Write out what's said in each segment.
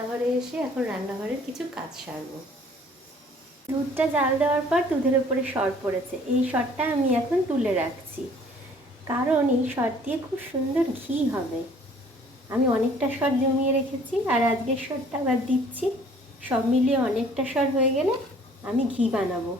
রান্নাঘরে এসে এখন রান্নাঘরের কিছু কাজ সারবো। দুধটা জাল দেওয়ার পর দুধের উপরে সর পড়েছে, এই সরটা আমি এখন তুলে রাখছি, কারণ এই সর দিয়ে খুব সুন্দর ঘি হবে। আমি অনেকটা সর জমিয়ে রেখেছি আর আজকের সরটা আবার দিচ্ছি, সব মিলিয়ে অনেকটা সর হয়ে গেলে আমি ঘি বানাবো।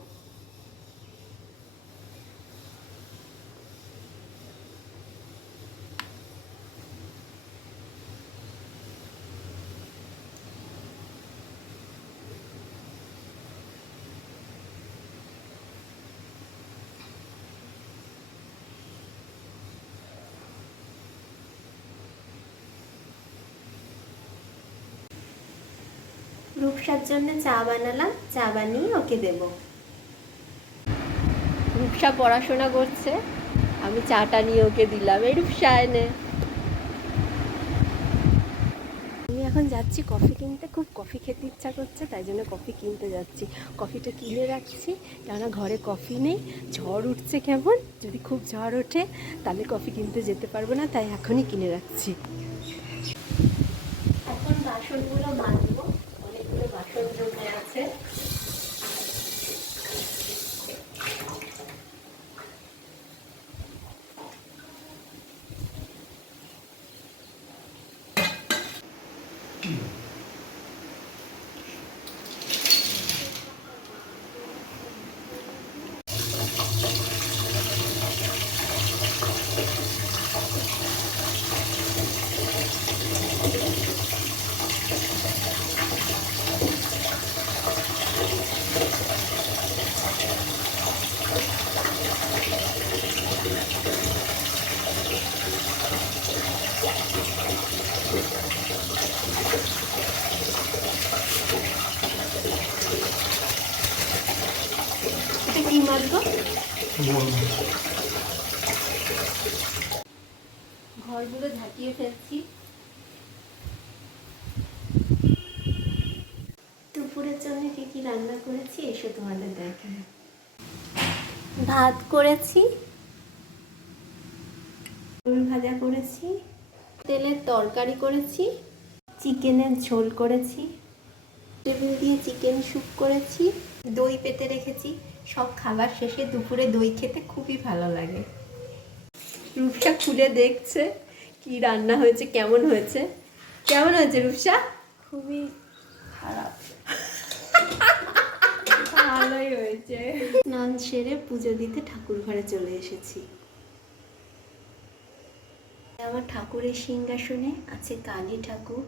রূপসার জন্য চা বানালাম, চা বানিয়ে ওকে দেব। রূপসা পড়াশোনা করছে, আমি চাটা নিয়ে ওকে দিলাম। এই রূপসা এনে, আমি এখন যাচ্ছি কফি কিনতে, খুব কফি খেতে ইচ্ছা করছে, তাই জন্য কফি কিনতে যাচ্ছি। কফিটা কিনে রাখছি, কেননা ঘরে কফি নেই, ঝড় উঠছে কেমন, যদি খুব ঝড় ওঠে তাহলে কফি কিনতে যেতে পারবো না, তাই এখনই কিনে রাখছি। এখন বাসনগুলো মাজবো, অনেকগুলো বাসন জমে আছে। কি মাজবো? ঘরগুলো ঝাঁটিয়ে ফেলছি। দুপুরের জন্য কি কি রান্না করেছি এসে তোমাদের দেখাই। ভাত করেছি, ফুল ভাজা করেছি, তেলের তরকারি করেছি, চিকেনের ঝোল করেছি, টেবিল দিয়ে চিকেন স্যুপ করেছি, দই পেতে রেখেছি। সব খাবার শেষে দুপুরে দই খেতে খুবই ভালো লাগে। রূপসা খুলে দেখছে কি রান্না হয়েছে, কেমন হয়েছে। কেমন হয়েছে রূপসা? খুবই খারাপ। ভালোই হয়েছে। স্নান সেরে পুজো দিতে ঠাকুর ঘরে চলে এসেছি। আমার ঠাকুরের সিংহাসনে আছে কালী ঠাকুর,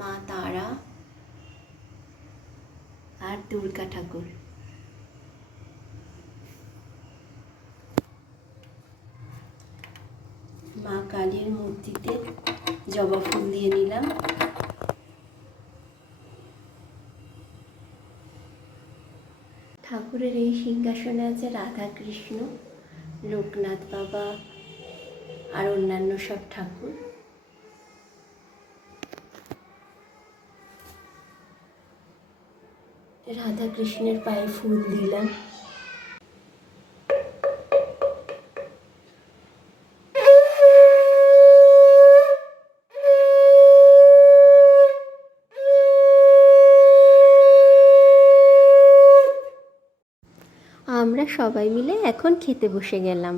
মা তারা আর দুর্গা ঠাকুর। মা কালীর মূর্তিতে জবা ফুল দিয়ে নিলাম। ঠাকুরের এই সিংহাসনে আছে রাধা কৃষ্ণ, লোকনাথ বাবা আর অন্যান্য সব ঠাকুর। রাধা কৃষ্ণের পায়ে ফুল দিলাম। আমরা সবাই মিলে এখন খেতে বসে গেলাম।